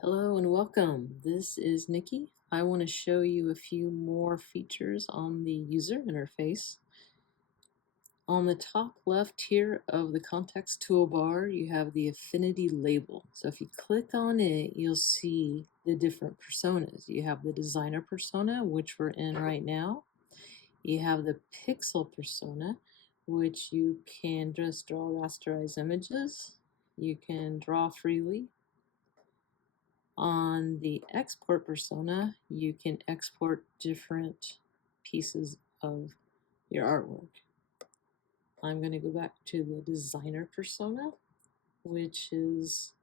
Hello and welcome. This is Nikki. I want to show you a few more features on the user interface. On the top left here of the context toolbar, you have the Affinity label. So if you click on it, you'll see the different personas. You have the designer persona, which we're in right now. You have the pixel persona, which you can just draw rasterized images. You can draw freely. On the export persona, you can export different pieces of your artwork. I'm going to go back to the designer persona, which is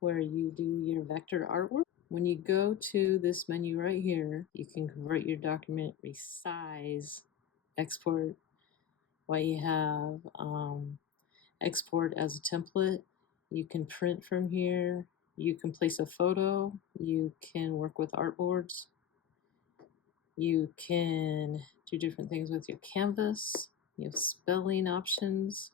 where you do your vector artwork. When you go to this menu right here, you can convert your document, resize, export what you have, export as a template. You can print from here. You can place a photo. You can work with artboards. You can do different things with your canvas. You have spelling options.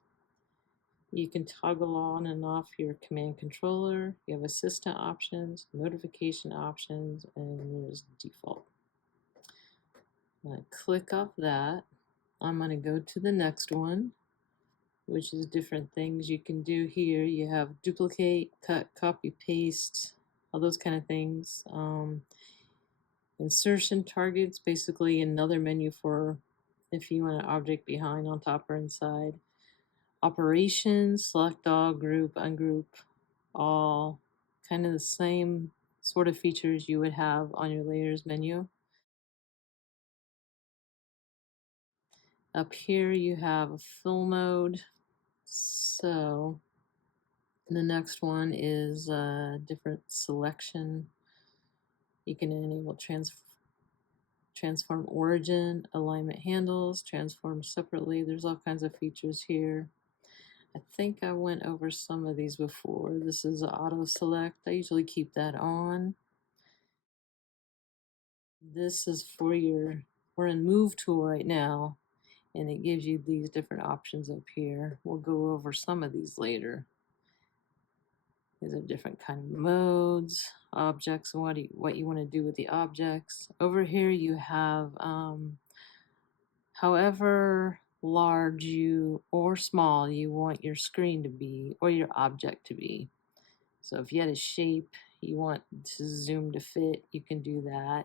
You can toggle on and off your command controller. You have assistant options, notification options, and there's default. I'm going to click off that. I'm going to go to the next one, which is different things you can do here. You have duplicate, cut, copy, paste, all those kind of things. Insertion targets, basically another menu for if you want an object behind, on top, or inside. Operations, select all, group, ungroup, all, kind of the same sort of features you would have on your layers menu. Up here you have a fill mode. So the next one is a different selection. You can enable transform origin, alignment handles, transform separately. There's all kinds of features here. I think I went over some of these before. This is auto select. I usually keep that on. This is for we're in move tool right now, and it gives you these different options up here. We'll go over some of these later. These are different kind of modes, objects, and what you want to do with the objects. Over here you have however large or small you want your screen to be or your object to be. So if you had a shape you want to zoom to fit, you can do that.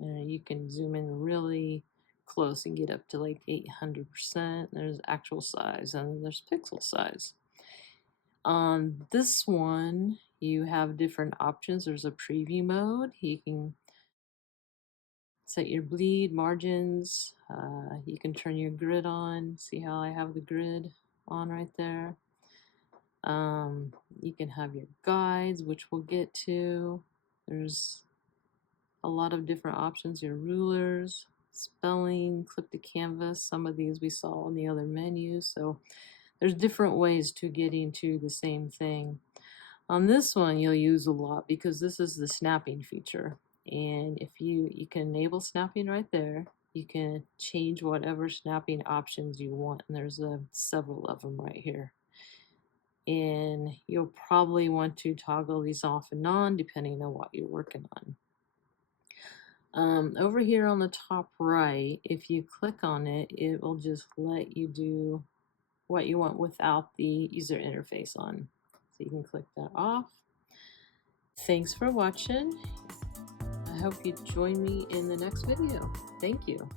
You can zoom in really close and get up to like 800%. There's actual size and then there's pixel size. On this one, you have different options. There's a preview mode. You can set your bleed, margins. You can turn your grid on. See how I have the grid on right there. You can have your guides, which we'll get to. There's a lot of different options. Your rulers, spelling, clip to canvas. Some of these we saw in the other menus. So there's different ways to getting to the same thing. On this one, you'll use a lot because this is the snapping feature. And if you can enable snapping right there, you can change whatever snapping options you want. And there's several of them right here. And you'll probably want to toggle these off and on depending on what you're working on. Over here on the top right, if you click on it, it will just let you do what you want without the user interface on. So you can click that off. Thanks for watching. I hope you join me in the next video. Thank you.